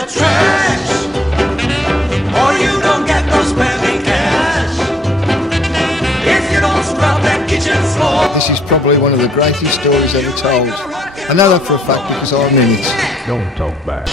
the trash, or you don't get no spending cash. If you don't scrub that kitchen floor. This is probably one of the greatest stories ever told. I know that for a fact because I'm in it. Don't talk back.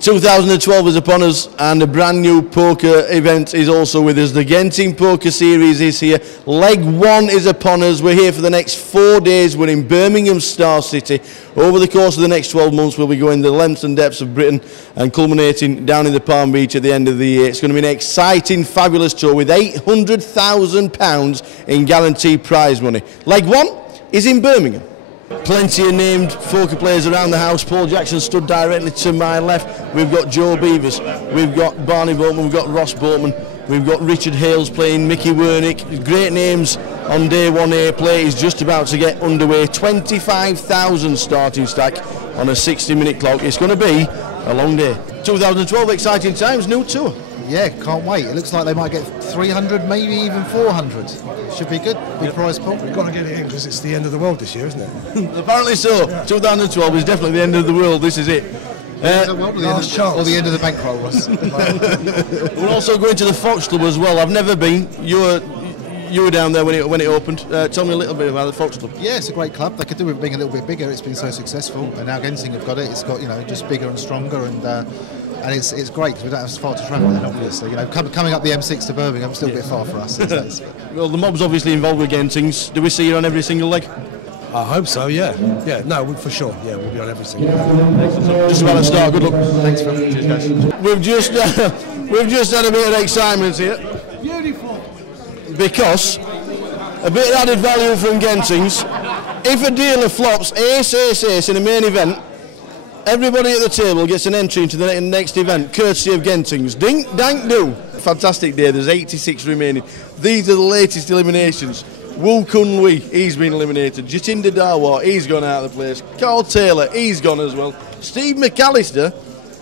2012 is upon us, and a brand new poker event is also with us. The Genting Poker Series is here. Leg 1 is upon us. We're here for the next 4 days. We're in Birmingham, Star City. Over the course of the next 12 months, we'll be going the lengths and depths of Britain and culminating down in the Palm Beach at the end of the year. It's going to be an exciting, fabulous tour with £800,000 in guaranteed prize money. Leg 1 is in Birmingham. Plenty of named poker players around the house. Paul Jackson stood directly to my left. We've got Joe Beavers, we've got Barney Boatman, we've got Ross Boatman, we've got Richard Hales playing, Mickey Wernick. Great names on day 1A. Play is just about to get underway. 25,000 starting stack on a 60-minute clock. It's going to be a long day. 2012, exciting times, new tour. Yeah, can't wait. It looks like they might get 300, maybe even 400. Should be good. Big prize pool. We've got to get it in because it's the end of the world this year, isn't it? Apparently so. Yeah. 2012 is definitely the end of the world. This is it. Last chance. Or the end of the bankroll, Ross. We're also going to the Fox Club as well. I've never been. You were down there when it opened. Tell me a little bit about the Fox Club. Yeah, it's a great club. They could do with being a little bit bigger. It's been so successful, and now Genting have got it. It's got, you know, just bigger and stronger, and it's great because we don't have as far to travel then, obviously. You know, coming up the M6 to Birmingham, still a bit far for us these days. Well, the mob's obviously involved with Gentings. Do we see you on every single leg? I hope so, yeah. Yeah, no, for sure. Yeah, we'll be on every single leg. Just about to start. Good luck. Thanks for cheers, guys. We've just had a bit of excitement here. Beautiful. Because a bit of added value from Gentings. If a dealer flops ace in a main event, everybody at the table gets an entry into the next event, courtesy of Gentings. Dink, dank, do. Fantastic day. There's 86 remaining. These are the latest eliminations. Woo Kun Wee, he's been eliminated. Jatinder Dawar, he's gone out of the place. Carl Taylor, he's gone as well. Steve McAllister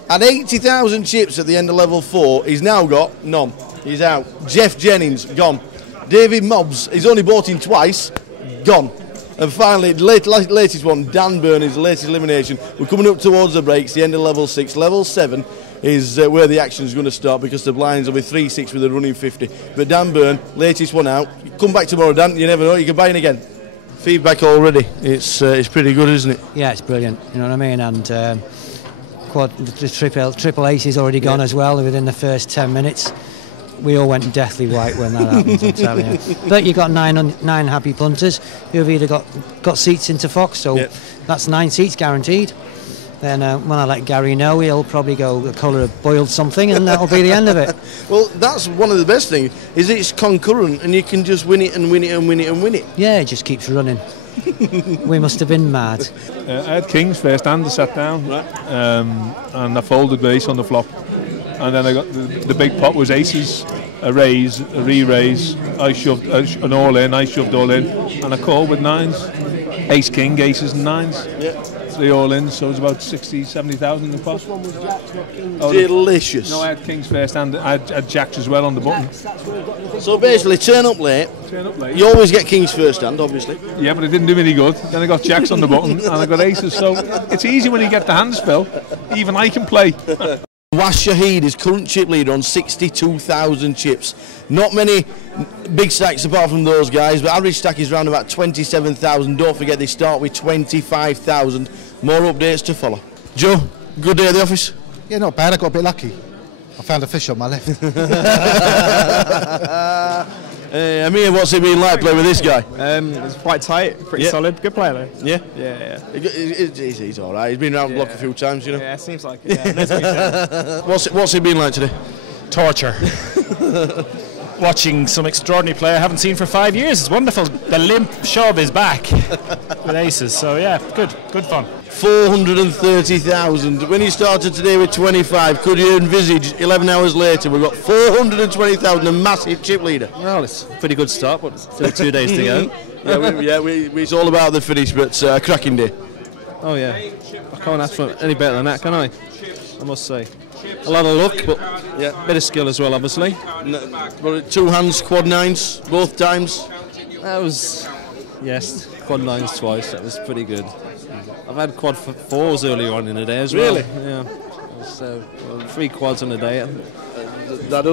had 80,000 chips at the end of level 4. He's now got none. He's out. Jeff Jennings, gone. David Mobbs, he's only bought in twice, gone. And finally, latest one, Dan Byrne, his latest elimination. We're coming up towards the breaks, the end of level 6. Level 7 is where the action is going to start because the blinds will be 3-6 with a running 50. But Dan Byrne, latest one out. Come back tomorrow, Dan, you never know, you can buy in again. Feedback already, it's pretty good, isn't it? Yeah, it's brilliant, you know what I mean? And the triple ace is already gone as well within the first 10 minutes. We all went deathly white when that happened, I'm telling you. But you got nine happy punters who've either got seats into Fox, so that's 9 seats guaranteed. Then when I let Gary know, he'll probably go the colour of boiled something, and that'll be the end of it. Well, that's one of the best things, is it's concurrent, and you can just win it and win it and win it and win it. Yeah, it just keeps running. We must have been mad. I had kings first hand, I sat down, and I folded base on the flop. And then I got the big pot was aces, a raise, a re-raise. I shoved an all in, I shoved all in, and I called with nines. Ace, king, aces and nines. Yeah. 3 all in, so it was about 60, 70,000 in the pot. This one was jacks, not kings. Oh, delicious. No, I had kings first hand, I had jacks as well on the button. So basically, turn up late. You always get kings first hand, obviously. Yeah, but it didn't do me any good. Then I got jacks on the button, and I got aces, so it's easy when you get the hand spell. Even I can play. Was Shahid is current chip leader on 62,000 chips. Not many big stacks apart from those guys, but average stack is around about 27,000. Don't forget they start with 25,000. More updates to follow. Joe, good day at the office? Yeah, not bad. I got a bit lucky. I found a fish on my left. Amir, what's it been like playing with this guy? It's quite tight, pretty solid. Good player though. Yeah? Yeah. He's all right. He's been around the block a few times, you know. Yeah, it seems like it. Yeah. What's it been like today? Torture. Watching some extraordinary player I haven't seen for 5 years. It's wonderful. The limp shove is back with aces. So yeah, good fun. 430,000. When you started today with 25, could you envisage 11 hours later we've got 420,000, a massive chip leader? Well, it's a pretty good start, but still 2 days to go. It's all about the finish, but a cracking day. Oh yeah, I can't ask for any better than that, can I? I must say. A lot of luck, but a bit of skill as well, obviously. 2 hands, quad nines, both times? That was, yes, quad nines twice. That was pretty good. I've had quad 4s earlier on in the day as well. Really? Yeah. So 3 quads on a day. That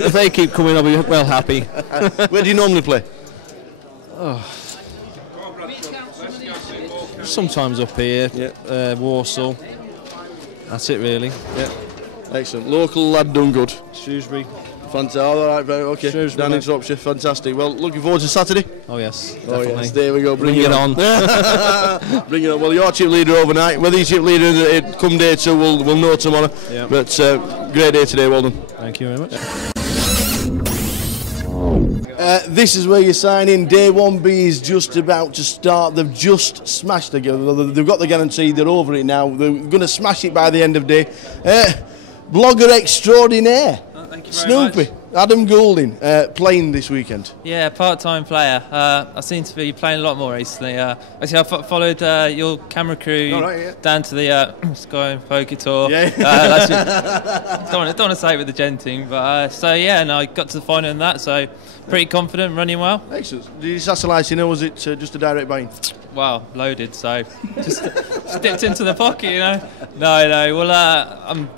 If they keep coming, I'll be well happy. Where do you normally play? Sometimes up here, Warsaw. That's it really. Yeah. Excellent. Local lad done good. Shrewsbury. Fantastic. All right, very okay. Shrewsbury. Dan interrupts you. Fantastic. Well, looking forward to Saturday. Oh yes, Oh definitely. yes, there we go. Bring it on. Bring it on. Well, you're chip leader overnight. Whether you're chip leader come day 2, we'll know tomorrow. Yeah. But great day today. Well done. Thank you very much. This is where you sign in. Day 1B is just about to start. They've just smashed it. They've got the guarantee. They're over it now. They're going to smash it by the end of day. Blogger extraordinaire. Thank you very Snoopy. much. Adam Goulding playing this weekend. Yeah, part-time player. I seem to be playing a lot more recently. Actually, I followed your camera crew down to the Sky and Poker Tour. Yeah. Don't want to say it with the genting, but so yeah, and I got to the final in that, so pretty confident, running well. Excellent. Did you satelliting or was it just a direct buy-in? Wow, loaded, so just dipped into the pocket, you know. No. Well,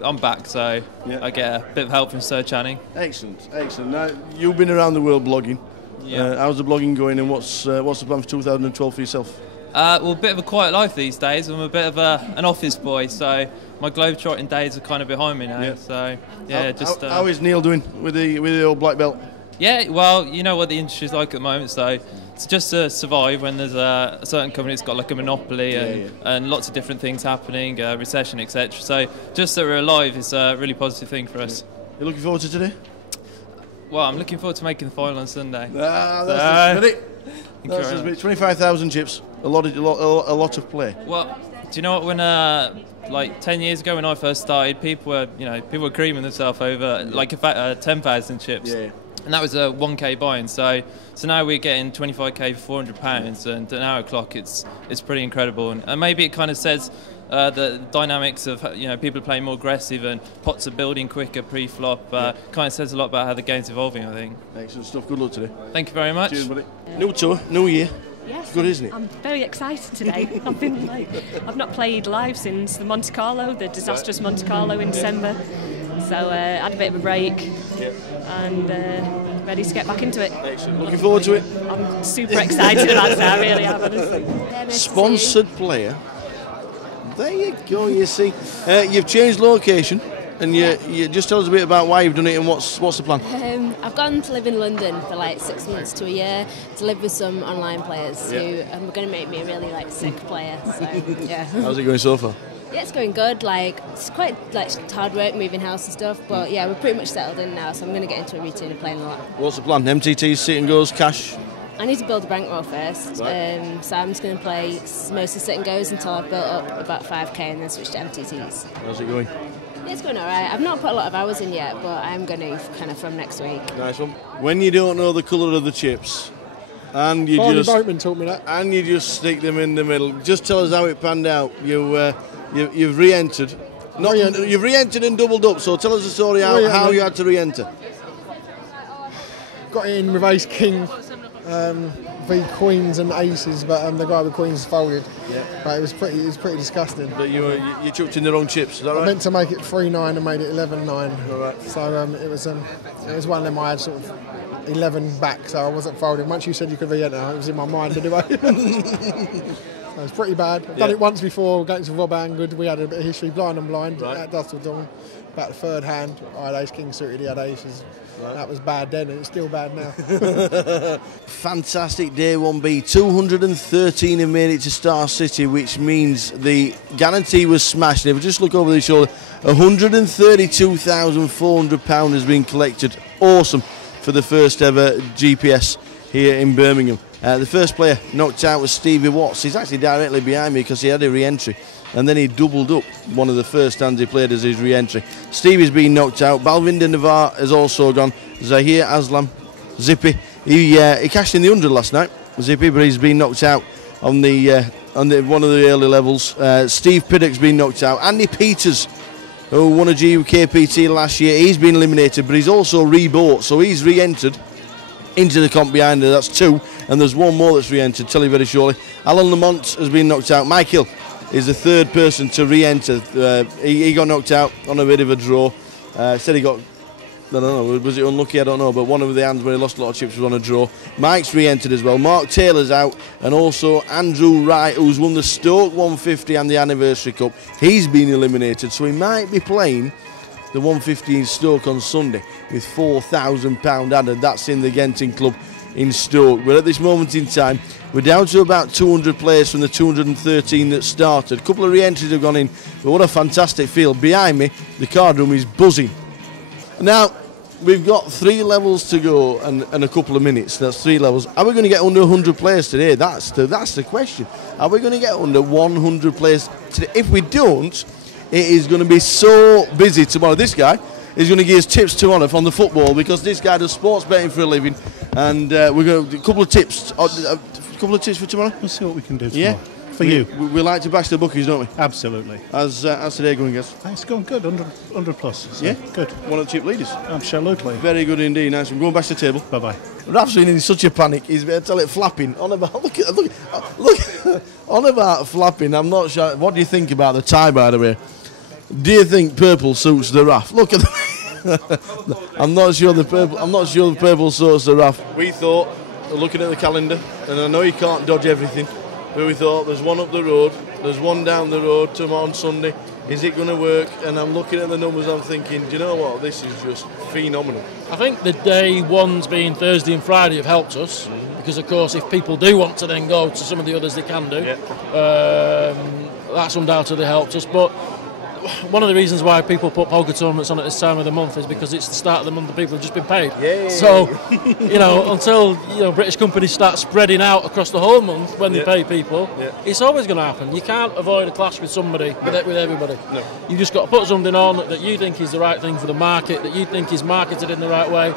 I'm back, so I get a bit of help from Sir Channing. Excellent. Now you've been around the world blogging. Yeah. How's the blogging going, and what's the plan for 2012 for yourself? Well, a bit of a quiet life these days. I'm a bit of an office boy, so my globetrotting days are kind of behind me now. Yeah. So yeah, how is Neil doing with the old black belt? Yeah, well, you know what the industry's like at the moment, so it's just to survive when there's a certain company that's got like a monopoly and lots of different things happening, recession, etc. So just that we're alive is a really positive thing for us. You looking forward to today? Well, I'm looking forward to making the final on Sunday. That's the spirit. 25,000 chips, a lot of play. Well, do you know what? When like 10 years ago when I first started, people were creaming themselves over like 10,000 chips. Yeah. And that was a 1k buy-in. So now we're getting 25k for £400, and an hour clock. It's pretty incredible, and maybe it kind of says the dynamics of people playing more aggressive and pots are building quicker pre-flop. Kind of says a lot about how the game's evolving, I think. Excellent stuff. Good luck today. Thank you very much. Cheers, buddy. New tour, new year. Yes, good, isn't it? I'm very excited today. I've not played live since the Monte Carlo, the disastrous Monte Carlo in December. So I had a bit of a break and ready to get back into it. Excellent. Looking forward to it. I'm super excited about it. I really am. Honestly. Sponsored player. There you go. You see, you've changed location, and you just tell us a bit about why you've done it and what's the plan. I've gone to live in London for like 6 months to a year to live with some online players who are going to make me a really sick player. So yeah. How's it going so far? Yeah, it's going good. It's quite hard work moving house and stuff, but yeah, we're pretty much settled in now. So I'm going to get into a routine of playing a lot. What's the plan? MTTs, sit and goes, cash. I need to build a bankroll first, Right. so I'm just going to play mostly sit and goes until I've built up about 5k and then switch to MTTs. How's it going? Yeah, it's going alright. I've not put a lot of hours in yet, but I'm going to kind of from next week. Nice one. When you don't know the colour of the chips, and you Boatman taught me that. And you just stick them in the middle. Just tell us how it panned out. You've re-entered. You've re-entered and doubled up. So tell us the story how you had to re-enter. Got in with ace king, v queens and aces, but the guy with queens folded. Yeah. But it was pretty disgusting. But you chucked in the wrong chips. Is that right? I meant to make it 3-9 and made it 11-9. All right. So it was one of them I had sort of 11 back, so I wasn't folding. Once you said you could re-enter, it was in my mind anyway. So it was pretty bad. I've done it once before against Rob Angwood. We had a bit of history, blind and blind at Dustle Dawn. About the third hand, I had ace king suited, he had aces. Right. That was bad then, and it's still bad now. Fantastic day 1B. 213 have made it to Star City, which means the guarantee was smashed. If we just look over the shoulder, £132,400 has been collected. Awesome for the first ever GPS here in Birmingham. The first player knocked out was Stevie Watts. He's actually directly behind me because he had a re-entry. And then he doubled up one of the first hands he played as his re-entry. Stevie's been knocked out. Balvinder Navar has also gone. Zahir Aslam, Zippy. He cashed in the 100 last night, Zippy, but he's been knocked out on the one of the early levels. Steve Piddock's been knocked out. Andy Peters, who won a GUKPT last year, he's been eliminated, but he's also rebought, so he's re-entered into the comp behind her. That's two, and there's one more that's re-entered. Tell you very shortly. Alan Lamont has been knocked out. Mike Hill is the third person to re-enter. He got knocked out on a bit of a draw. Said he got, I don't know, was it unlucky? I don't know, but one of the hands where he lost a lot of chips was on a draw. Mike's re-entered as well. Mark Taylor's out, and also Andrew Wright, who's won the Stoke 150 and the Anniversary Cup. He's been eliminated, so he might be playing the 150 in Stoke on Sunday with £4,000 added. That's in the Genting Club in Stoke. But at this moment in time, we're down to about 200 players from the 213 that started. A couple of re-entries have gone in, but what a fantastic field. Behind me, the card room is buzzing. Now, we've got 3 levels to go and a couple of minutes. That's 3 levels. Are we going to get under 100 players today? That's the question. Are we going to get under 100 players today? If we don't, it is going to be so busy tomorrow. This guy is going to give us tips tomorrow on the football, because this guy does sports betting for a living, and we're going to do a couple of tips. A couple of tips for tomorrow. We'll see what we can do tomorrow. Yeah, for you. We like to bash the bookies, don't we? Absolutely. How's today going, guys? It's going good. 100 plus. So yeah, good. One of the chip leaders. Absolutely. Very good indeed. Nice. I'm going back to the table. Bye bye. Raf's in such a panic. He's tell it flapping on about. Look on about flapping. I'm not sure. What do you think about the tie, by the way? Do you think purple suits the Raf? Look at the I'm not sure the purple suits the Raf. We thought, looking at the calendar, and I know you can't dodge everything, but we thought there's one up the road, there's one down the road tomorrow on Sunday. Is it going to work? And I'm looking at the numbers, I'm thinking, do you know what? This is just phenomenal. I think the day ones being Thursday and Friday have helped us, because of course if people do want to then go to some of the others, they can do. Yeah. That's undoubtedly helped us. But one of the reasons why people put poker tournaments on at this time of the month is because it's the start of the month and people have just been paid. Yeah. So, until British companies start spreading out across the whole month when they pay people, it's always going to happen. You can't avoid a clash with somebody, with everybody. No. You just got to put something on that you think is the right thing for the market, that you think is marketed in the right way,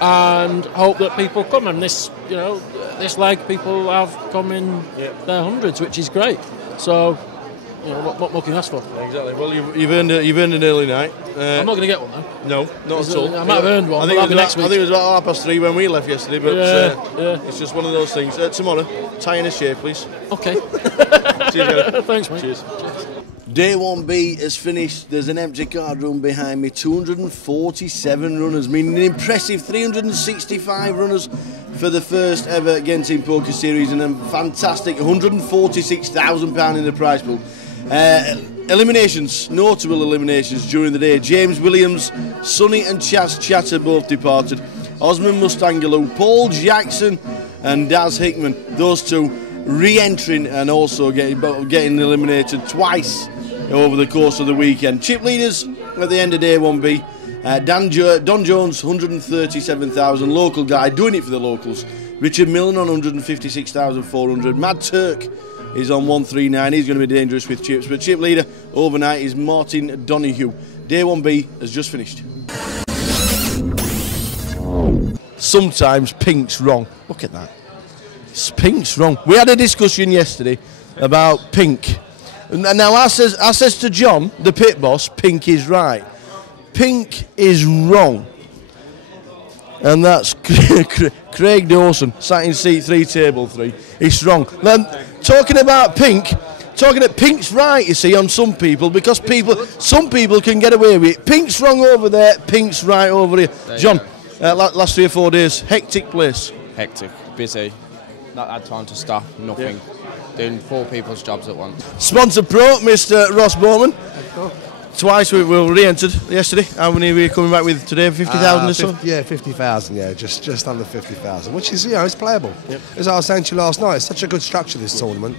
and hope that people come. And this leg, people have come in their hundreds, which is great. So, what more can you ask for? Exactly. Well, you've earned an early night. I'm not going to get one though. No, not at all. I might have earned one. I think it was about 3:30 when we left yesterday, but it's just one of those things. Tomorrow, tie in a shave, please. Okay. Cheers, thanks, mate. Cheers. Day 1B has finished. There's an empty card room behind me. 247 runners, meaning an impressive 365 runners for the first ever Genting Poker Series, and a fantastic £146,000 in the prize pool. Eliminations, notable eliminations during the day. James Williams, Sonny and Chas Chatter both departed. Osman Mustangaloo, Paul Jackson and Daz Hickman, those two re-entering and also getting eliminated twice over the course of the weekend. Chip leaders at the end of day 1B. Don Jones, 137,000, local guy, doing it for the locals. Richard Millen on 156,400. Mad Turk is on 139. He's going to be dangerous with chips. But chip leader overnight is Martin Donoghue. Day 1B has just finished. Sometimes pink's wrong. Look at that. Pink's wrong. We had a discussion yesterday about pink. And now I says to John, the pit boss, pink is right. Pink is wrong. And that's Craig Dawson, sat in seat 3, table 3. It's wrong. Then, talking about pink's right, you see, on some people, because some people can get away with it. Pink's wrong over there, pink's right over here. John, last 3 or 4 days, hectic place. Hectic, busy, not had time to stop, nothing. Doing 4 people's jobs at once. Sponsor Pro, Mr. Ross Bowman. Twice we were re-entered yesterday. How many were you coming back with today? 50,000 or so? Yeah, 50,000. Yeah, just under 50,000, which is it's playable. Yep. As I was saying to you last night, it's such a good structure, this tournament.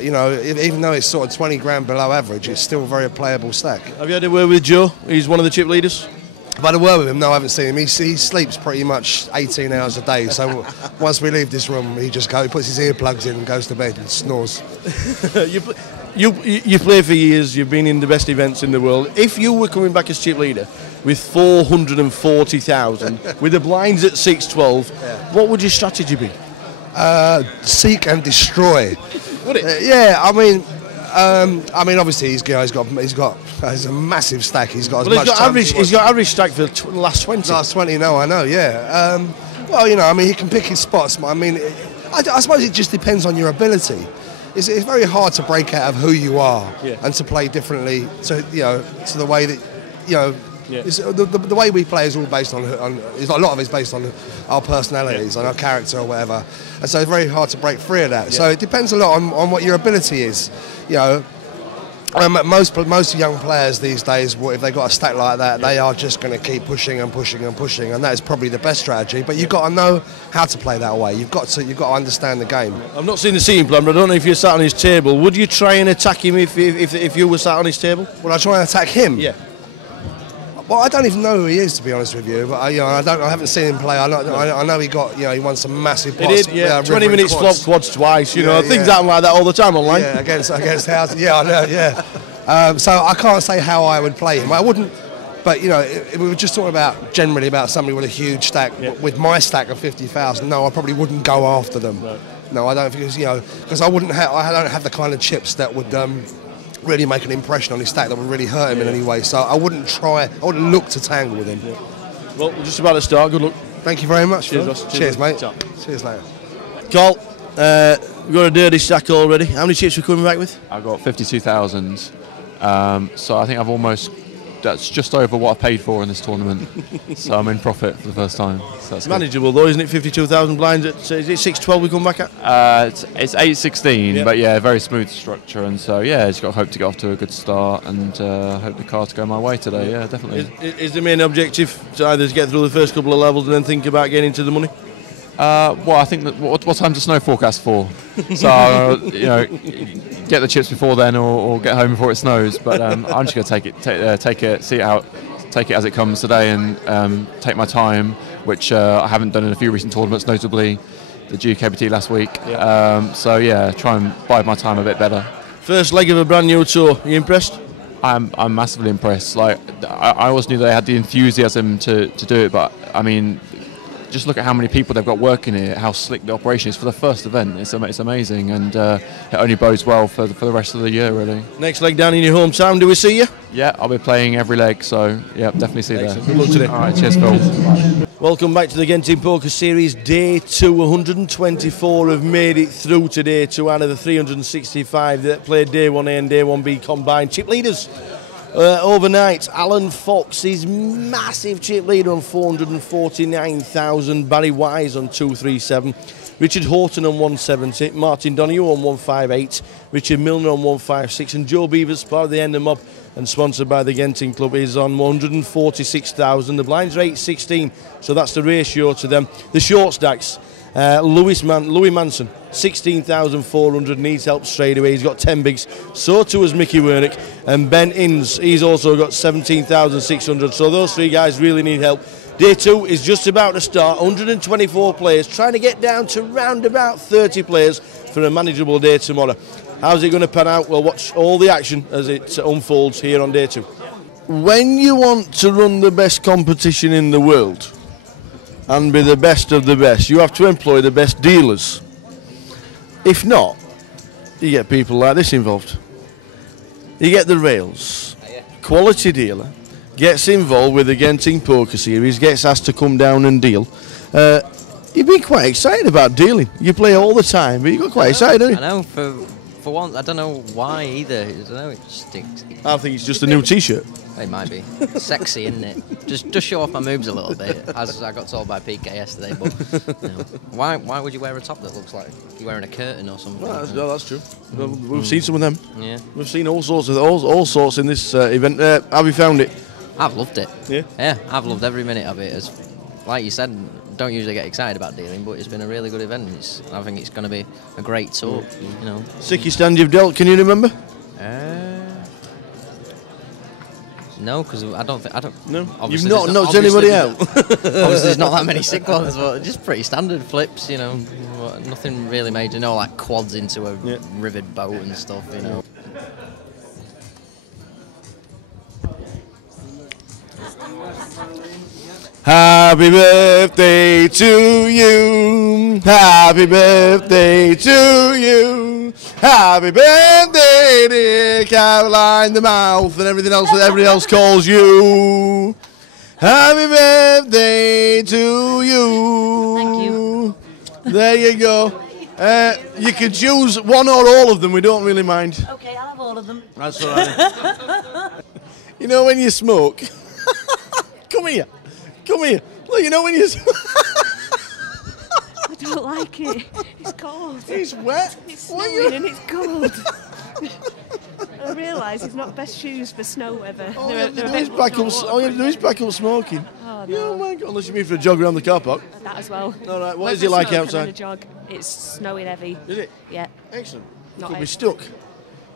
Even though it's sort of 20 grand below average, it's still a very playable stack. Have you had a word with Joe? He's one of the chip leaders. I've had a word with him. No, I haven't seen him. He sleeps pretty much 18 hours a day. So once we leave this room, he puts his earplugs in and goes to bed and snores. You play for years, you've been in the best events in the world. If you were coming back as chip leader with 440,000, with the blinds at 612, what would your strategy be? Seek and destroy. Would it? Obviously he's got a massive stack. He's got he's got average stack for the last 20. Last 20, no, I know, yeah. He can pick his spots. I suppose it just depends on your ability. it's very hard to break out of who you are Yeah. and to play differently to to the way that it's, the way we play is all based on a lot of it's based on our personalities and our character or whatever, and so it's very hard to break free of that. So it depends a lot on what your ability is. Most young players these days, if they've got a stack like that, they are just going to keep pushing and pushing and pushing, and that is probably the best strategy. But you've got to know how to play that way. You've got to understand the game. I've not seen the seating plan, but I don't know if you're sat on his table. Would you try and attack him if you were sat on his table? Would I try and attack him? Yeah. Well, I don't even know who he is, to be honest with you. But I haven't seen him play. I know he got, he won some massive. He did, yeah. 20 minutes flop quads twice. Things happen like that all the time online. Yeah, against House. Yeah, I know. Yeah. So I can't say how I would play him. I wouldn't. But if we were just talking generally about somebody with a huge stack, with my stack of 50,000. No, I probably wouldn't go after them. Right. No, I don't, because I don't have the kind of chips that would really make an impression on his stack that would really hurt him in any way. So I wouldn't look to tangle with him. Yeah. Well, we're just about to start. Good luck. Thank you very much. Cheers, Ross. Cheers, mate. Ciao. Cheers, later. Carl, we've got a dirty stack already. How many chips are we coming back with? I've got 52,000. So I think that's just over what I paid for in this tournament. So I'm in profit for the first time. So it's manageable though, isn't it? 52,000 blinds. Is it 612 we come back at? It's 816, but yeah, very smooth structure, and so yeah, just got to hope to get off to a good start, and hope the cards go my way today. Yeah, definitely. Is the main objective to either get through the first couple of levels and then think about getting into the money? Well, I think that what time's the snow forecast for? So get the chips before then, or get home before it snows. But I'm just going to take it as it comes today, and take my time, which I haven't done in a few recent tournaments, notably the GKBT last week. So yeah, try and bide my time a bit better. First leg of a brand new tour. Are you impressed? I'm massively impressed. Like I always knew they had the enthusiasm to do it, but I mean, just look at how many people they've got working here, how slick the operation is for the first event. It's amazing, and it only bodes well for the rest of the year, really. Next leg down in your hometown, do we see you? Yeah, I'll be playing every leg, so yeah, definitely see you there. Good luck today. All right, cheers, Phil. Welcome back to the Genting Poker Series, Day 2. 124 have made it through to Day 2 out of the 365 that played Day 1A and Day 1B combined. Chip leaders. Overnight, Alan Fox is massive chip leader on 449,000. Barry Wise on 237. Richard Horton on 170. Martin Donoghue on 158. Richard Milner on 156. And Joe Beavers, part of the End of Mob and sponsored by the Genting Club, is on 146,000. The blinds are 816, so that's the ratio to them. The short stacks. Louis Manson, 16,400, needs help straight away. He's got 10 bigs. So too has Mickey Wernick. And Ben Inns, he's also got 17,600. So those three guys really need help. Day 2 is just about to start. 124 players, trying to get down to round about 30 players for a manageable day tomorrow. How's it going to pan out? We'll watch all the action as it unfolds here on Day 2. When you want to run the best competition in the world and be the best of the best, you have to employ the best dealers. If not, you get people like this involved. You get the rails. Quality dealer gets involved with the Genting Poker Series, gets asked to come down and deal. You've been quite excited about dealing. You play all the time, but you got quite excited, haven't you? I know, for once, I don't know why either. I don't know, it sticks. I think it's just a new T-shirt. It might be. Sexy, isn't it? Just show off my moves a little bit, as I got told by PK yesterday. But why would you wear a top that looks like you're wearing a curtain or something? Well, that's true. We've seen some of them. Yeah. We've seen all sorts in this event. Have you found it? I've loved it. Yeah. Yeah, I've loved every minute of it. As like you said, don't usually get excited about dealing, but it's been a really good event. I think it's going to be a great tour. Sickest stand you've dealt? Can you remember? No, because I don't. No, you've not knocked anybody out. Obviously, there's not that many sick ones, but just pretty standard flips. Nothing really major. No, like quads into a riveted boat and stuff. Happy birthday to you. Happy birthday to you. Happy birthday, dear Caroline the Mouth, and everything else that everybody else calls you. Happy birthday to you. Thank you. There you go. You can choose one or all of them, we don't really mind. Okay, I'll have all of them. That's all right. You know when you smoke? Come here. Look, you know when you I don't like it. It's cold. It's wet. It's snowing and it's cold. I realise it's not best shoes for snow weather. All you have to do is back up smoking. Oh, no. Oh my God, unless you mean for a jog around the car park. That as well. All right, what Went is it for like smoke outside? and then a jog. It's snowing heavy. Is it? Yeah. Excellent. Not Could be heavy. stuck.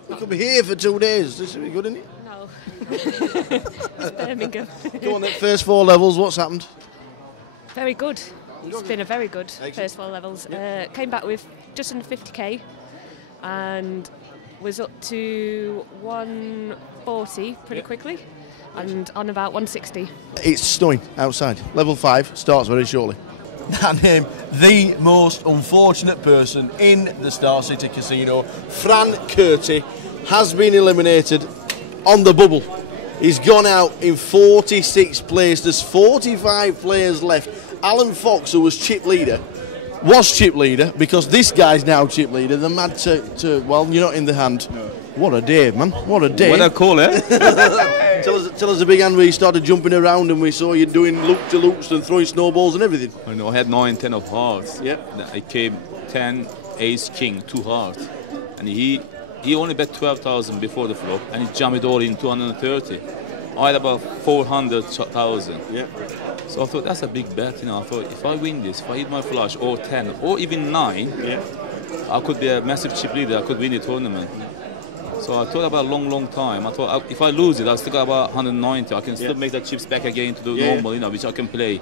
We could be here for 2 days. This would be good, isn't it? No. It's Birmingham. Go on, then, first 4 levels, what's happened? Very good. It's been a very good first 4 levels. Came back with just under 50k and was up to 140 pretty quickly and on about 160. It's snowing outside. Level 5 starts very shortly. And him, the most unfortunate person in the Star City Casino, Fran Curti, has been eliminated on the bubble. He's gone out in 46th place. There's 45 players left. Alan Fox, who was chip leader, because this guy's now chip leader. The Mad Turk, well, you're not in the hand. No. What a day, man. What a day. What a call, eh? Tell us a big hand where you started jumping around and we saw you doing loop-to-loops and throwing snowballs and everything. I know, I had 9, 10 of hearts. Yep. I came 10, ace, king, 2 hearts. And he only bet 12,000 before the flop and he jumped it all in 230. I had about 400,000. Yep. So I thought, that's a big bet, you know. I thought, if I win this, if I hit my flush, or 10, or even 9, I could be a massive chip leader, I could win the tournament. So I thought about a long time. I thought, if I lose it, I'll still got about 190. I can still make the chips back again to the normal, you know, which I can play.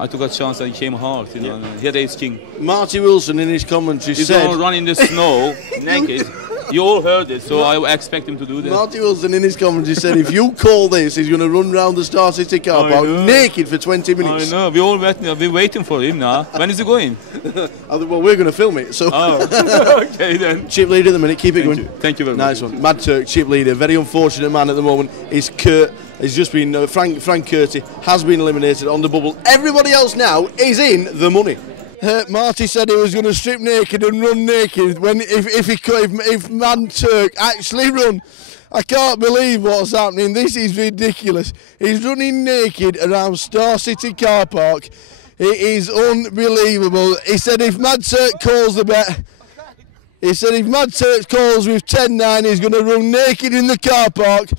I took a chance and he came hard, you know. And he had ace king. Marty Wilson in his commentary He's said... going to run in the snow, naked. You all heard it, so I expect him to do that. Marty Wilson in his commentary said if you call this, he's going to run round the Star City car park naked for 20 minutes. I know, we all waiting. I've been waiting for him now. When is he going? Well, we're going to film it, so... Oh, okay then. Chip leader at the minute, keep it going. Thank you very much. Nice one. Mad Turk, chip leader, very unfortunate man at the moment. Is Kurt. He's just been, Frank Curti has been eliminated on the bubble. Everybody else now is in the money. Marty said he was going to strip naked and run naked if Mad Turk actually run. I can't believe what's happening. This is ridiculous. He's running naked around Star City car park. It is unbelievable. He said if Mad Turk calls the bet, he said if Mad Turk calls with 10-9, he's going to run naked in the car park.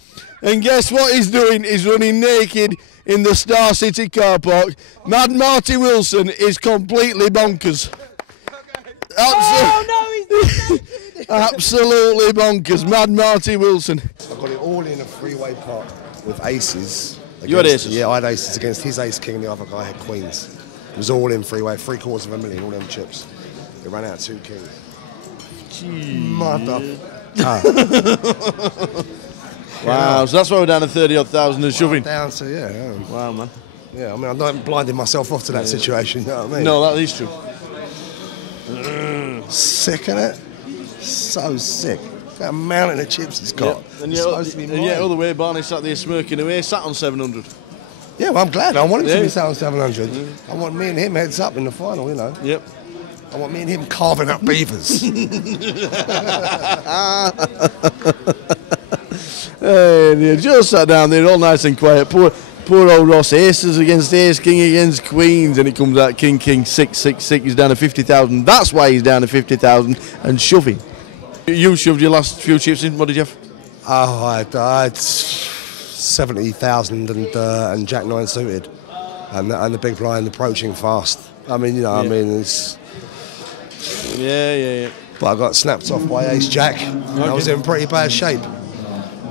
And guess what he's doing? He's running naked in the Star City car park. Mad Marty Wilson is completely bonkers. Absolutely bonkers. Mad Marty Wilson. I got it all in a three-way pot with aces. You had aces? Yeah, I had aces against his ace king and the other guy had queens. It was all in three-way, $750,000, all them chips. It ran out 2 kings. Mother. Wow, so that's why we're down to 30-odd thousand and shoving. Down to, yeah. Wow, man. Yeah, I mean, I'm not blinding myself off to that situation, you know what I mean? No, that is true. Sick, innit? So sick. That mountain of chips it's got. Yeah. And yet, other way, Barney sat there smirking away, sat on 700. Yeah, well, I'm glad. I want him to be sat on 700. I want me and him heads up in the final, you know. Yep. I want me and him carving up beavers. Hey, just sat down there all nice and quiet. Poor old Ross. Aces against ace, king against queens, and it comes out king, 6, 6, 6. He's down to 50,000. That's why he's down to 50,000 and shoving. You shoved your last few chips in. What did you have? Oh, I had 70,000 and Jack 9 suited, and the big blind approaching fast. I mean, you know, I mean, it's. Yeah. But I got snapped off by Ace Jack. And I was in pretty bad shape.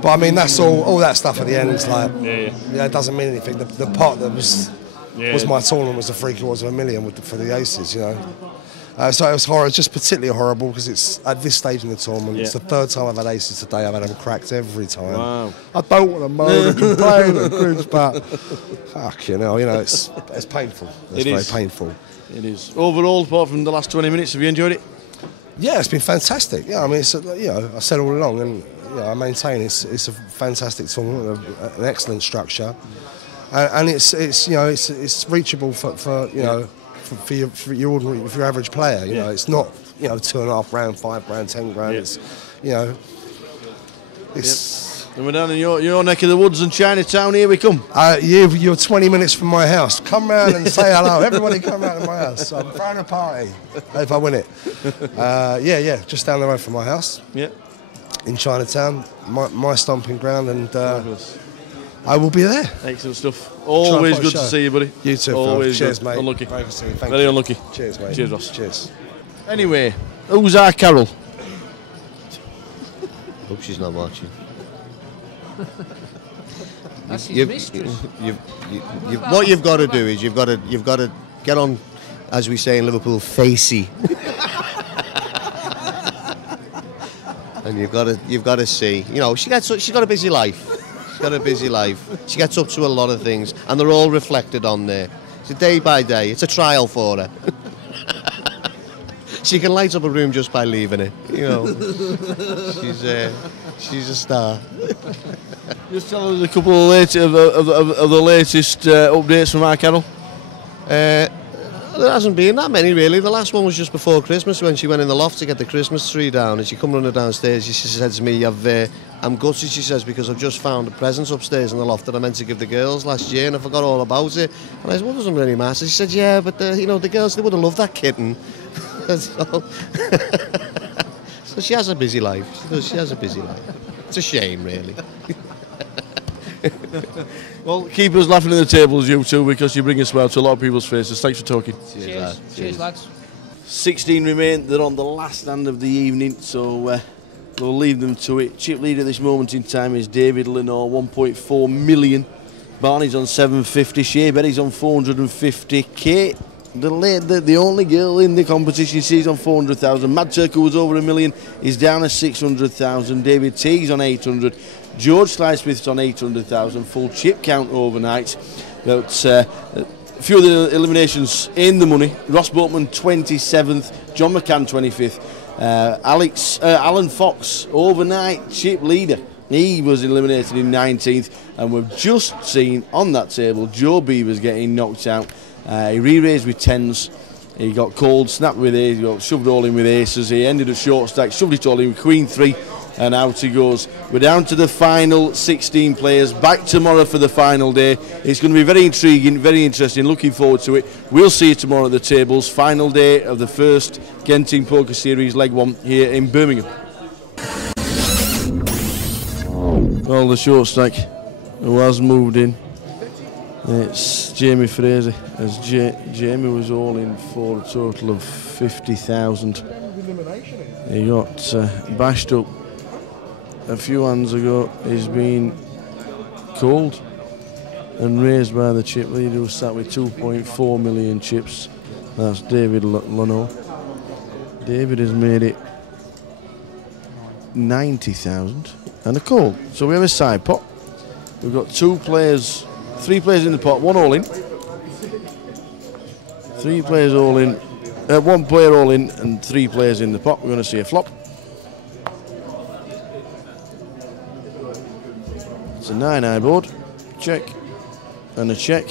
But I mean, that's all that stuff at the end. It's like, it doesn't mean anything. The part that was my tournament was the $750,000 for the aces, you know. So it was horrible, just particularly horrible because it's at this stage in the tournament. It's the third time I've had aces today. I've had them cracked every time. Wow. I don't want to moan and complain and cringe, but fuck, you know, it's painful. It's very painful. It is. Overall, apart from the last 20 minutes, have you enjoyed it? Yeah, it's been fantastic. Yeah, I mean, it's, I said all along, and I maintain it's a fantastic tournament, an excellent structure, and it's reachable for your average player. You know, it's not you know, 2.5 grand, 5 grand, 10 grand. It's, you know, it's. And we're down in your neck of the woods and Chinatown. Here we come. You're 20 minutes from my house. Come round and say hello. Everybody come round to my house. I'm throwing a party if I win it. Yeah, just down the road from my house. Yeah. In Chinatown, my stomping ground, and I will be there. Excellent stuff. Always good to see you, buddy. You too. Always Cheers, good. mate. Unlucky. Very unlucky. Cheers, mate. Cheers, Ross. Cheers. Anyway, who's our Carol? Hope she's not watching. That's his mistress. What you've got to do is you've got to get on, as we say in Liverpool, facey. And you've got to see. You know, she's got a busy life. She's got a busy life. She gets up to a lot of things, and they're all reflected on there. It's a day by day. It's a trial for her. She can light up a room just by leaving it. You know, she's a star. Just tell us a couple of the latest updates from our Carol. There hasn't been that many really. The last one was just before Christmas when she went in the loft to get the Christmas tree down, and she come running downstairs. She said to me, I'm gutted, she says, because I've just found a present upstairs in the loft that I meant to give the girls last year and I forgot all about it. And I said, well, it doesn't really matter. She said, yeah, but the girls, they would have loved that kitten. So she has a busy life. She has a busy life. It's a shame, really. Well, keep us laughing at the tables, you two, because you bring a smile to a lot of people's faces. Thanks for talking. Cheers. Cheers, lads. 16 remain. They're on the last stand of the evening, so we'll leave them to it. Chip leader at this moment in time is David Lenore, 1.4 million. Barney's on 750. Shea Berry's on 450k. The only girl in the competition, she's on 400,000. Mad Turk, who was over 1 million, is down at 600,000. David Teague's on 800. George Slysmith's on 800,000. Full chip count overnight. But a few of the eliminations in the money. Ross Boatman 27th. John McCann 25th. Alan Fox, overnight chip leader. He was eliminated in 19th. And we've just seen on that table Joe Beavers getting knocked out. He re-raised with 10s, he got called, snapped with aces, he got shoved all in with aces, he ended a short stack, shoved it all in with Queen 3, and out he goes. We're down to the final 16 players, back tomorrow for the final day. It's going to be very intriguing, very interesting, looking forward to it. We'll see you tomorrow at the tables, final day of the first Genting Poker Series Leg 1 here in Birmingham. Well, the short stack who has moved in, it's Jamie Fraser, as Jamie was all in for a total of 50,000. He got bashed up a few hands ago. He's been called and raised by the chip leader, who sat with 2.4 million chips. That's David Lenore. David has made it 90,000 and a call. So we have a side pot. We've got 3 players in the pot, 1 all in. 3 players all in, 1 player all in, and 3 players in the pot. We're going to see a flop. It's a 9-eye board, check, and a check.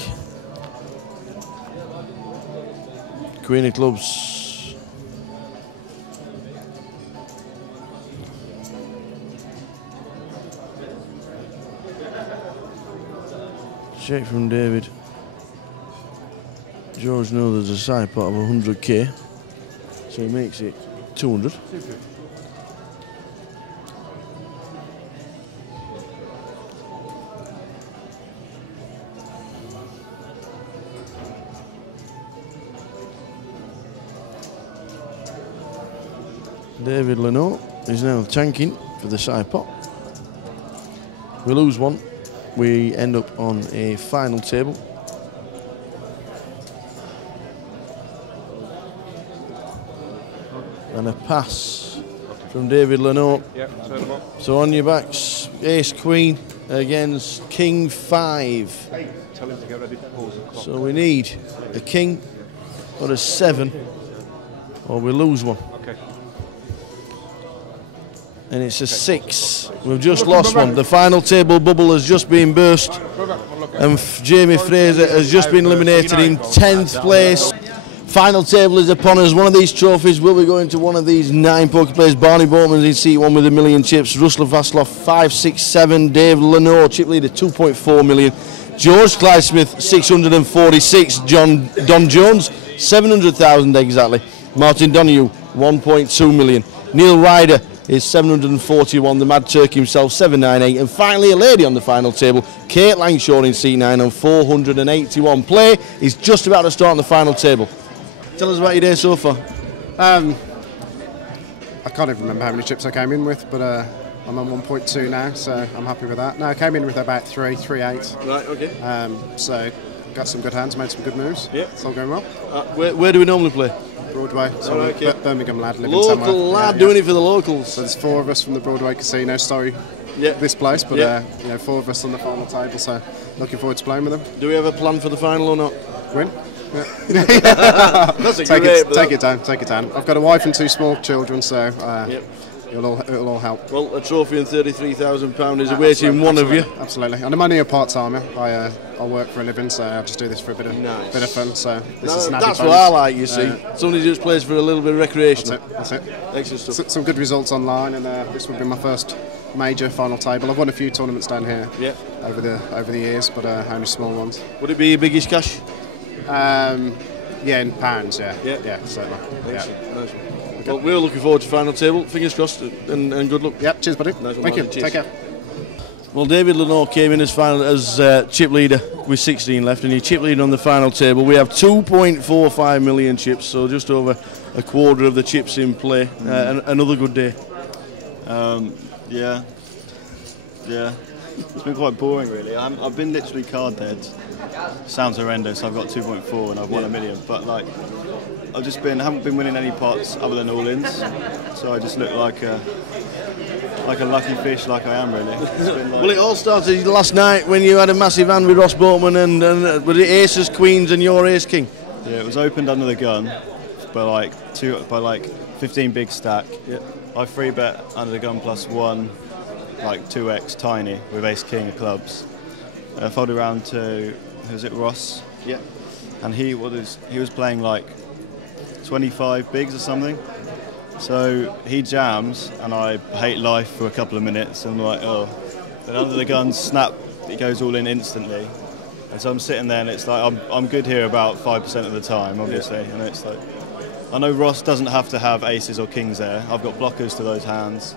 Queen of clubs. Check from David. George knows there's a side pot of 100k, so he makes it 200. David Lenore is now tanking for the side pot. We lose one. We end up on a final table. And a pass from David Lenore. So on your backs, ace queen against king 5. Tell him to get ready to pause the clock. So we need a king or a 7, or we lose one. Okay. And it's a 6. We've just lost one. The final table bubble has just been burst, and Jamie Fraser has just been eliminated in 10th place. Final table is upon us. One of these trophies will be going to one of these 9 poker players. Barney Boatman's in seat 1 with 1 million chips. Russell Vaslov 5, 6, 7. Dave Lenore, chip leader 2.4 million. George Clydesmith 646. Don Jones 700,000 exactly. Martin Donoghue 1.2 million. Neil Ryder is 741. The Mad Turk himself 798. And finally a lady on the final table, Kate Langshaw in seat 9 on 481. Play is just about to start on the final table. Tell us about your day so far. I can't even remember how many chips I came in with, but I'm on 1.2 now, so I'm happy with that. No, I came in with about 3.8. Right, okay. So got some good hands, made some good moves. Yeah. It's all going well. Where do we normally play? Broadway. So right, okay. Birmingham lad living Local somewhere. lad doing it for the locals. So there's 4 of us from the Broadway Casino. Sorry, this place, but 4 of us on the final table. So looking forward to playing with them. Do we have a plan for the final or not? Win. That's a take great it down. I've got a wife and 2 small children, so it'll all help. Well, a trophy and £33,000 is awaiting one of you. Absolutely, and I'm only a part-timer. I work for a living, so I just do this for a bit of fun. So this is an added that's bonus. what I like. You see, somebody just plays for a little bit of recreation. That's it. Excellent stuff. Some good results online, and this will be my first major final table. I've won a few tournaments down here over the years, but only small ones. Would it be your biggest cash? In pounds, yeah, certainly. Nice one. Well, we're looking forward to final table. Fingers crossed, and good luck. Yep, cheers, buddy. Thank you. Take care. Well, David Lenore came in as chip leader with 16 left, and he chip leader on the final table. We have 2.45 million chips, so just over a quarter of the chips in play. Another good day. Yeah. It's been quite boring, really. I've been literally card dead. Sounds horrendous. I've got 2.4 and I've won 1 million, but like haven't been winning any pots other than all-ins. So I just look like a lucky fish, like I am really. Well, it all started last night when you had a massive hand with Ross Boatman and was it aces, queens, and your ace king? Yeah, it was opened under the gun by like 15 big stack. Yeah. I free bet under the gun +1, like 2x tiny with ace king of clubs. I folded around to Ross? Yeah. And he was playing like 25 bigs or something. So he jams, and I hate life for a couple of minutes, and I'm like, oh. Then under the gun, snap, it goes all in instantly. And so I'm sitting there, and it's like, I'm good here about 5% of the time, obviously. And it's like, I know Ross doesn't have to have aces or kings there. I've got blockers to those hands.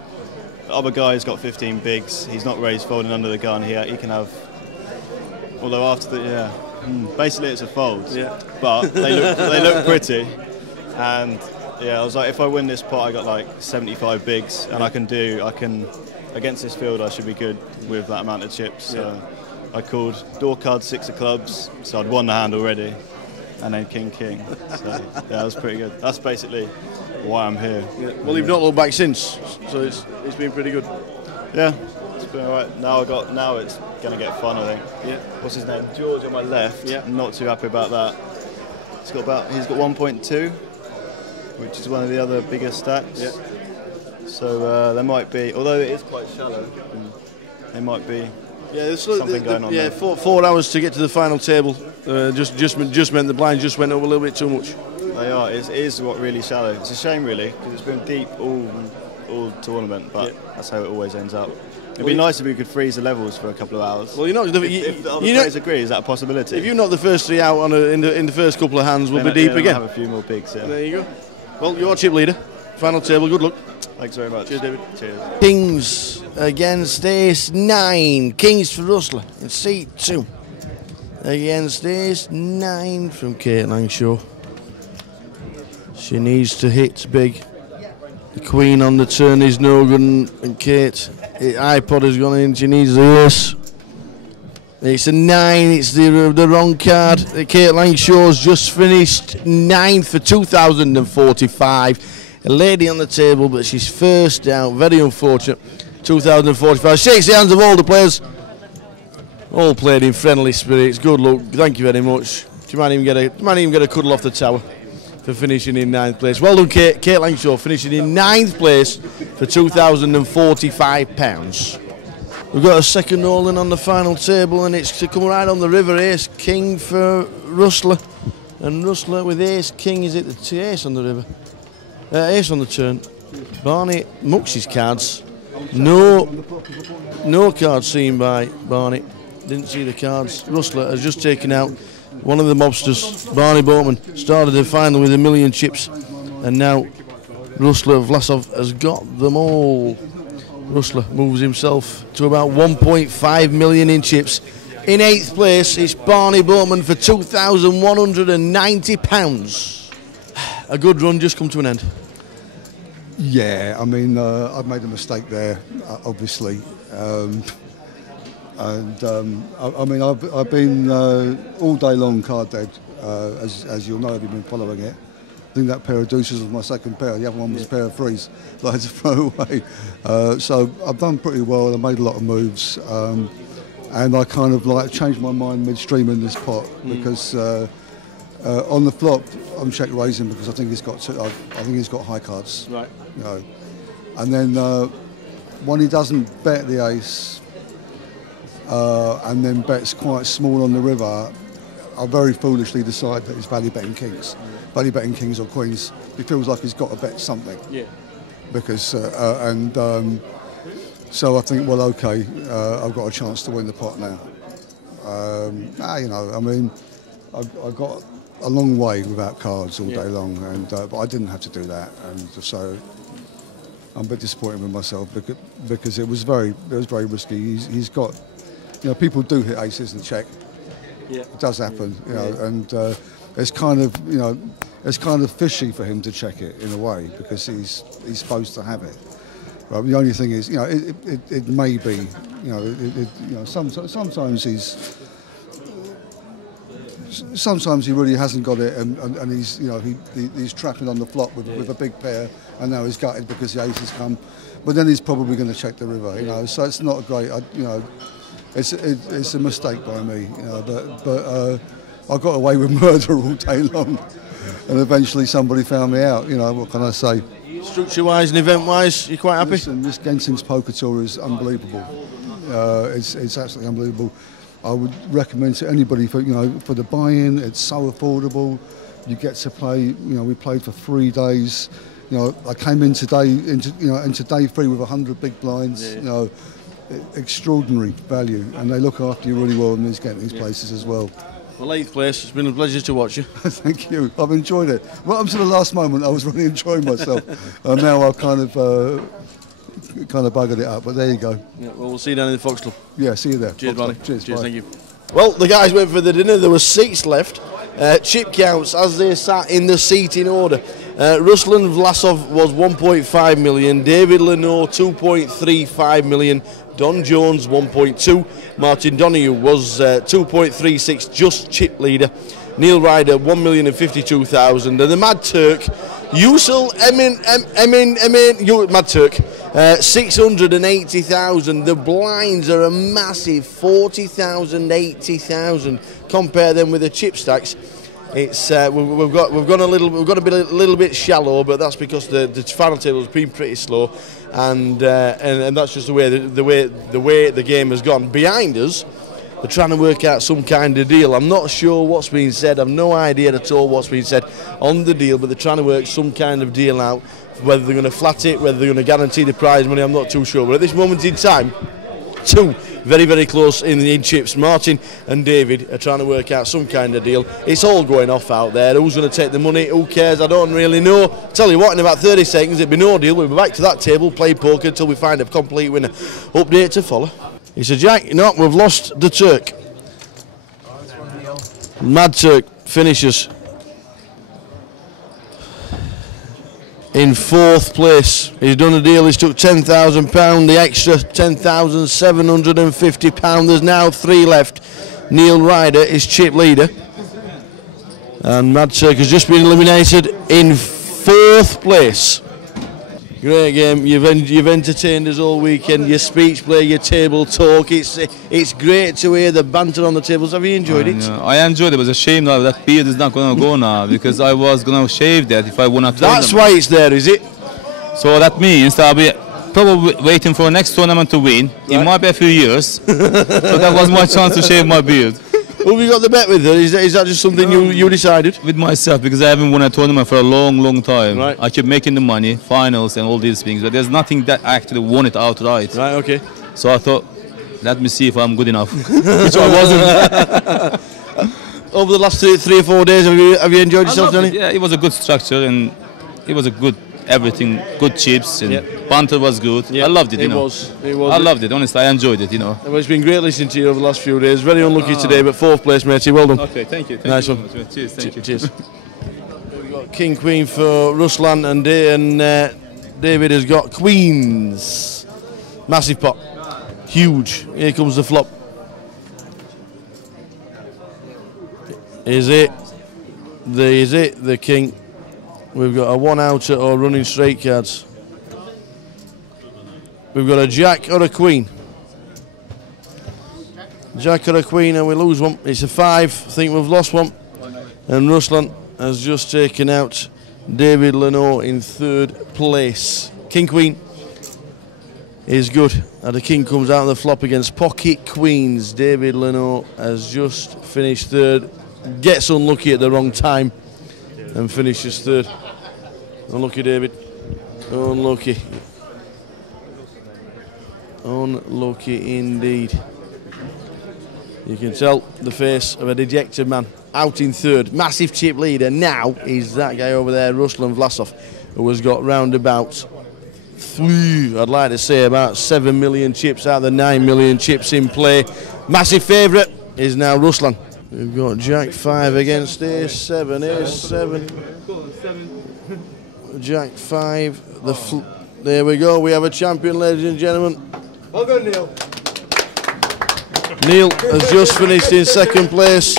The other guy's got 15 bigs. He's not raised folding under the gun. He can have, although after the, basically it's a fold. Yeah. But they look pretty. And I was like, if I win this pot, I got like 75 bigs, and I can against this field, I should be good with that amount of chips. So I called door card 6 of clubs, so I'd won the hand already, and then king. So that was pretty good. That's basically why I'm here. Yeah. Well, you've not looked back since, so it's been pretty good. Yeah, it's been alright. Now it's gonna get fun, I think. Yeah. What's his name? George on my left. Yeah. I'm not too happy about that. He's got 1.2. Which is one of the other bigger stacks. Yeah. So there might be, although it is quite shallow, there might be something going on. Yeah, there. 4 hours to get to the final table. Just meant the blinds just went up a little bit too much. They are. It is what really shallow. It's a shame, really, because it's been deep all tournament, but that's how it always ends up. It'd be nice if we could freeze the levels for a couple of hours. Well, if the other players agree, is that a possibility? If you're not the first 3 out in the first couple of hands, we'll be deep again. Have a few more bigs. Yeah. There you go. Well, you're chip leader. Final table. Good luck. Thanks very much. Cheers, David. Cheers. Kings against ace 9. Kings for Rustler in seat 2. Against ace 9 from Kate Langshaw. She needs to hit big. The queen on the turn is no good, and Kate, iPod has gone in. She needs the ace. It's a 9, it's the wrong card. Kate Langshaw's just finished 9th for 2,045. A lady on the table, but she's first out. Very unfortunate. 2,045. Shakes the hands of all the players. All played in friendly spirits. Good luck. Thank you very much. You might even get a cuddle off the tower for finishing in 9th place. Well done, Kate. Kate Langshaw finishing in 9th place for £2,045. We've got a second all-in on the final table, and it's to come right on the river. Ace King for Rustler. and Rustler with ace king. Is it the ace on the river? Ace on the turn. Barney mucks his cards. No cards seen by Barney. Didn't see the cards. Rustler has just taken out one of the mobsters. Barney Boatman started the final with 1,000,000 chips, and now Rustler Vlasov has got them all. Rustler moves himself to about 1.5 million in chips. In 8th place, it's Barney Boatman for £2,190. A good run just come to an end. Yeah, I mean, I've made a mistake there, obviously. I mean, I've been all day long card dead, as you'll know if you've been following it. I think that pair of deuces was my second pair. The other one was a pair of threes that I had to throw away. So I've done pretty well. I made a lot of moves, and I kind of like changed my mind midstream in this pot because on the flop I'm check raising because I think he's got high cards. Right. You know, and then when he doesn't bet the ace and then bets quite small on the river, I very foolishly decide that he's value betting kings. Value betting kings or queens. He feels like he's got to bet something. Yeah. Because so I think, well, okay, I've got a chance to win the pot now. You know, I mean, I got a long way without cards all day long, and but I didn't have to do that, and so I'm a bit disappointed with myself because it was very risky. He's got, you know, people do hit aces and check. Yeah. It does happen, you know, and it's kind of, you know, it's kind of fishy for him to check it in a way because he's supposed to have it. Right? The only thing is, you know, it may be, you know, you know, sometimes he really hasn't got it, and he's, you know, he's trapping on the flop with a big pair, and now he's gutted because the ace has come, but then he's probably going to check the river, you know. So it's not a great, you know, it's a mistake by me, you know. But I got away with murder all day long, and eventually somebody found me out. You know, what can I say? Structure-wise and event-wise, you're quite happy? Listen, this Gensing's Poker Tour is unbelievable. It's absolutely unbelievable. I would recommend to anybody for, you know, for the buy-in. It's so affordable. You get to play. You know, we played for 3 days. You know, I came in today into day 3 with 100 big blinds. Yeah. You know, extraordinary value, and they look after you really well in these places as well. Well, 8th place, it's been a pleasure to watch you. Thank you. I've enjoyed it. Well, up to the last moment, I was really enjoying myself, and now I've kind of buggered it up. But there you go. Yeah, well, we'll see you down in the Fox Club. Yeah, see you there. Cheers, Barney. Cheers, thank you. Well, the guys went for the dinner. There were 6 left. Chip counts as they sat in the seating order. Ruslan Vlasov was 1.5 million. David Lenore 2.35 million. Don Jones 1.2. Martin Donoghue was 2.36, just chip leader. Neil Ryder 1,052,000. And the Mad Turk, Yusel Mad Turk, 680,000. The blinds are a massive 40,000, 80,000. Compare them with the chip stacks. It's we've got a little bit shallow, but that's because the final table has been pretty slow, and that's just the way the game has gone. Behind us, they're trying to work out some kind of deal. I'm not sure what's been said. I've no idea at all what's been said on the deal, but they're trying to work some kind of deal out. Whether they're going to flat it, whether they're going to guarantee the prize money, I'm not too sure. But at this moment in time, 2 very close in chips. Martin and David are trying to work out some kind of deal. It's all going off out there. Who's going to take the money? Who cares? I don't really know. Tell you what, in about 30 seconds it'll be no deal. We'll be back to that table, play poker until we find a complete winner. Update to follow. It's a jack. No, we've lost the Turk. Mad Turk finishes in 4th place. He's done a deal. He's took £10,000, the extra £10,750. There's now 3 left. Neil Ryder is chip leader, and Mad Turk has just been eliminated in 4th place. Great game. You've entertained us all weekend. Your speech play, your table talk. It's great to hear the banter on the tables. Have you enjoyed it? I enjoyed it. It was a shame that that beard is not going to go now because I was going to shave that if I won a tournament. That's why it's there, is it? So that means I'll be probably waiting for the next tournament to win. Right. It might be a few years, but that was my chance to shave my beard. Who have you got the bet with? Is that just something you decided? With myself, because I haven't won a tournament for a long time. Right. I keep making the money, finals and all these things, but there's nothing that I actually won it outright. Right, okay. So I thought, let me see if I'm good enough, which I wasn't. Over the last 3 or 4 days, have you enjoyed yourself, Johnny? Yeah, it was a good structure and it was a good everything, good chips and banter was good. I loved it, It was. I loved it, honestly, I enjoyed it, Well, it's been great listening to you over the last few days. Very unlucky today, but 4th place, matey. Well done. Okay, thank you. Nice one. Cheers, thank you. Cheers. We've got King Queen for Ruslan and David has got Queens. Massive pot. Huge. Here comes the flop. Is it the king? We've got a 1 outer or running straight cards. We've got a jack or a queen. Jack or a queen, and we lose one. It's a 5. I think we've lost one. And Ruslan has just taken out David Leno in 3rd place. King Queen is good. And the king comes out on the flop against pocket queens. David Leno has just finished 3rd. Gets unlucky at the wrong time and finishes 3rd. Unlucky, David. Unlucky. Unlucky indeed. You can tell the face of a dejected man. Out in 3rd. Massive chip leader now is that guy over there, Ruslan Vlasov, who has got round about I'd like to say about 7 million chips out of the 9 million chips in play. Massive favourite is now Ruslan. We've got Jack 5 against Ace 7. Ace 7. Jack 5. There we go. We have a champion, ladies and gentlemen. Well done, Neil. Neil has just finished in 2nd place.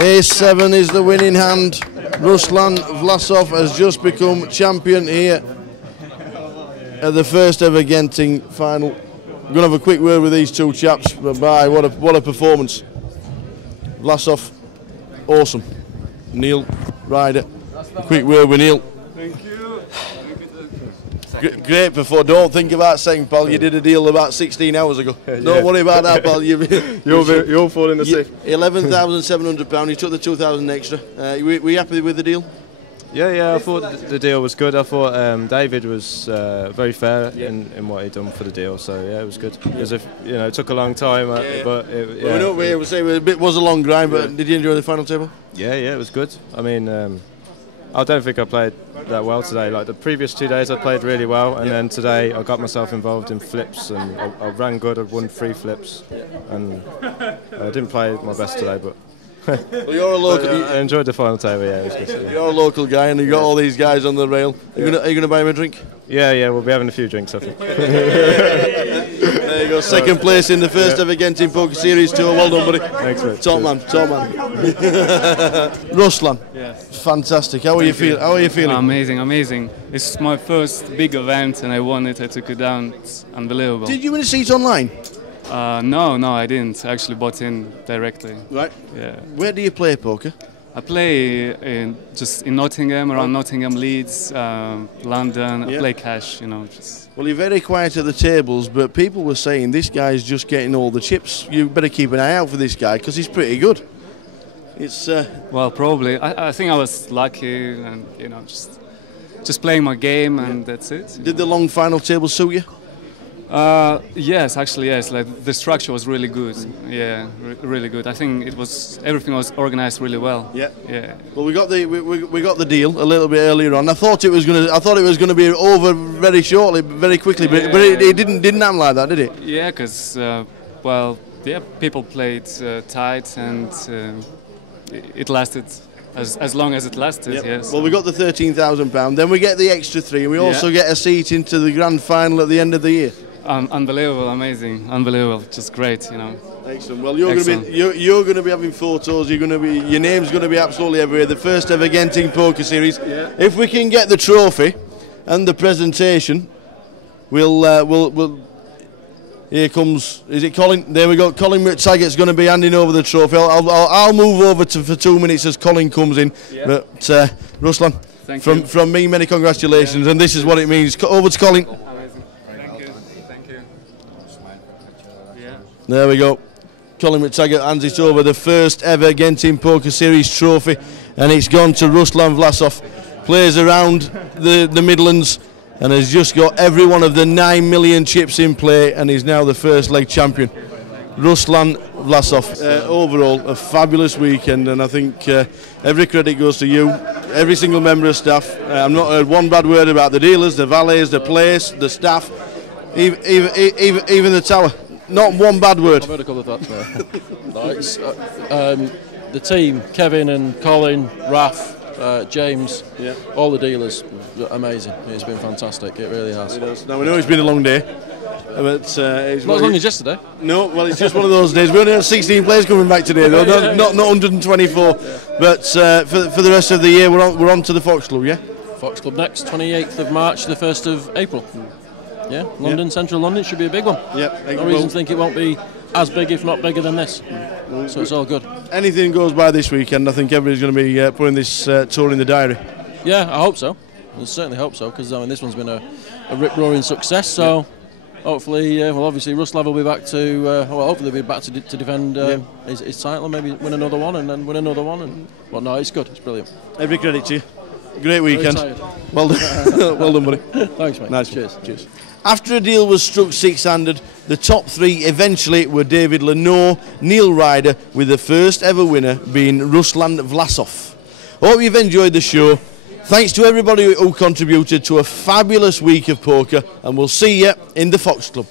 Ace 7 is the winning hand. Ruslan Vlasov has just become champion here at the first ever Genting final. We're going to have a quick word with these two chaps. But bye, what a performance. Vlasov, awesome. Neil, Ryder, a quick word with Neil. Thank you. Great performance. Don't think about saying, pal, you did a deal about 16 hours ago. Don't worry about that, pal. You're falling asleep. £11,700. You took the 2,000 extra. Were you happy with the deal? Yeah, I thought the deal was good. I thought David was very fair in what he'd done for the deal. So yeah, it was good. Because it took a long time, but We was a long grind, but did you enjoy the final table? Yeah, it was good. I mean, I don't think I played that well today. Like the previous 2 days, I played really well, and then today I got myself involved in flips, and I ran good. I won 3 flips, and I didn't play my best today, but. Well, you're a local. I enjoyed the final table. Yeah, it was good. You're a local guy, and you got all these guys on the rail. Are you going to buy him a drink? Yeah, we'll be having a few drinks, I think. There you go, 2nd place in the first ever Genting Poker Series tour. Well done, buddy. Thanks, mate. Top man. Ruslan. Yes. Fantastic. How are you feeling? Amazing. This is my first big event, and I won it. I took it down. It's unbelievable. Did you win a seat online? No, I didn't. I actually bought in directly. Right. Yeah. Where do you play poker? I play just in Nottingham, around Nottingham, Leeds, London. I play cash, just. Well, you're very quiet at the tables, but people were saying this guy's just getting all the chips. You better keep an eye out for this guy because he's pretty good. It's. Well, probably. I think I was lucky, and just playing my game, and that's it. Did the long final table suit you? Yes, actually, yes. Like the structure was really good. Yeah, really good. I think everything was organized really well. Yeah. Well, we got the deal a little bit earlier on. I thought it was gonna be over very shortly, very quickly, but it didn't happen like that, did it? Yeah, because people played tight, and it lasted as long as it lasted. Yep. Yes. Well, we got the £13,000. Then we get the extra 3, and we also get a seat into the grand final at the end of the year. Unbelievable, amazing, unbelievable, just great, Excellent. Well, you're going to be having photos. Your name's going to be absolutely everywhere. The first ever Genting Poker Series. Yeah. If we can get the trophy and the presentation, we'll. Here comes. Is it Colin? There we go. Colin Taggart's going to be handing over the trophy. I'll move over for 2 minutes as Colin comes in. Yeah. But Ruslan, from me, many congratulations, and this is what it means. Over to Colin. Thank you. There we go. Colin McTaggart hands it over, the first ever Genting Poker Series trophy, and it's gone to Ruslan Vlasov. Plays around the Midlands and has just got every one of the 9 million chips in play, and is now the first leg champion. Ruslan Vlasov. Overall, a fabulous weekend, and I think every credit goes to you, every single member of staff. I've not heard one bad word about the dealers, the valets, the place, the staff, even the tower. Not one bad word. I've heard a couple of thoughts there. No, it's, the team, Kevin and Colin, Raf, James, all the dealers, amazing. It's been fantastic, it really has. Now we know it's been a long day, but it's not as long as yesterday. No, well, it's just one of those days. We only have 16 players coming back today, though, not 124. But for the rest of the year, we're on to the Fox Club, yeah? Fox Club next, 28th of March, the 1st of April. Yeah, London, central London, should be a big one. No reason to think it won't be as big, if not bigger than this. So it's all good. Anything goes by this weekend, I think everybody's going to be putting this tour in the diary. Yeah, I hope so. I certainly hope so, because this one's been a rip-roaring success. So hopefully, well, obviously Ruslav will be back to, hopefully he'll be back to defend his title, and maybe win another one, and then win another one. And well, no, it's good. It's brilliant. Every credit to you. Great weekend. Well done, well done, buddy. Thanks, mate. Nice. Cheers. After a deal was struck six-handed, the top three eventually were David Lenore, Neil Ryder, with the first ever winner being Ruslan Vlasov. Hope you've enjoyed the show. Thanks to everybody who contributed to a fabulous week of poker, and we'll see you in the Fox Club.